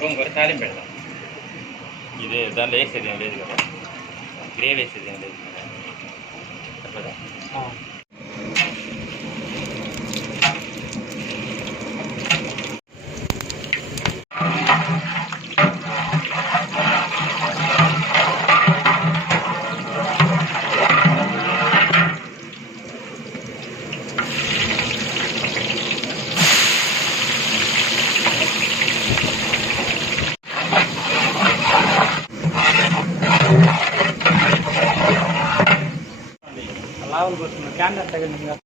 గోంగూర తాలింపు పెడతాం. ఇదే దాంట్లో వేసేది ఏం లేదు కదా, గ్రేవీ వేసేది ఏం లేదు కదా. లావులు పోతున్నా క్యాండర్ తగిలింది.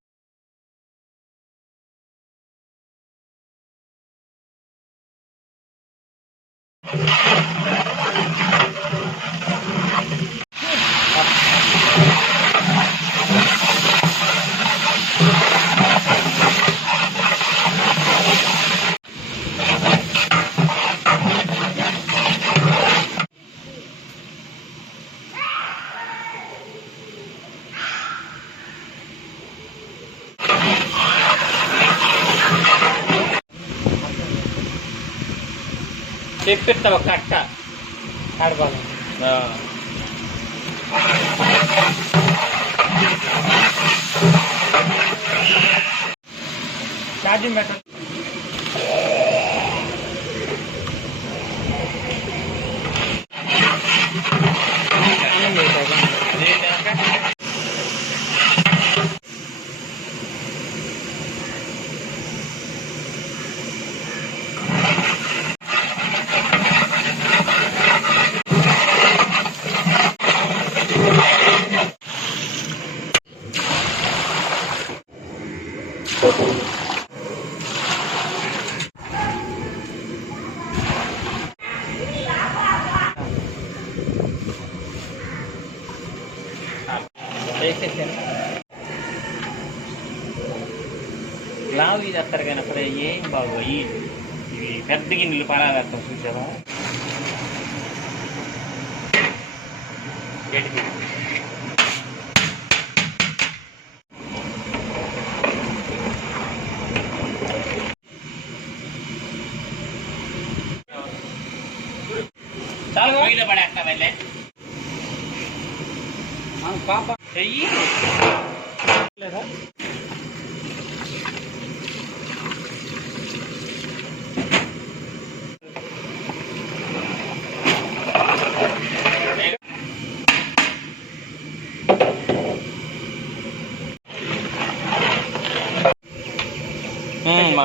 చెప్పిస్తావు కట్ట ఆడబాలి ఛార్జింగ్ పెట్టండి. లావు ఇది వస్తారు కానీ అప్పుడు ఏం బాగు ఇవి పెద్ద గిన్నెలు పరాదర్థం చూసావా. చాలా పడేస్తా వెళ్ళే పాప చెయ్యి లేదా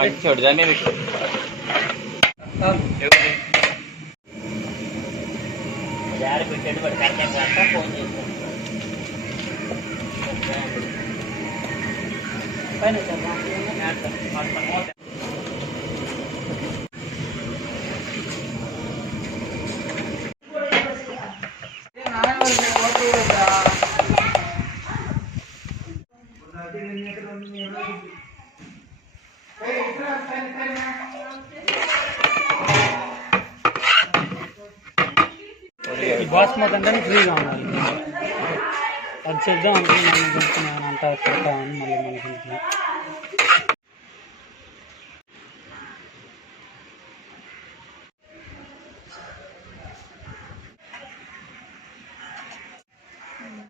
ఇచ్చాడు దాని మీద ఇచ్చాడు. యారు పెట్టాడు వాడు కరెక్ట్ కాక ఫోన్ చేస్తాను. బాస్మతి అంటే ఫ్రీగా ఉండాలి. అది చేద్దాం అనుకున్నాను, అంతా పెడతామని మళ్ళీ అనుకుంటున్నాను.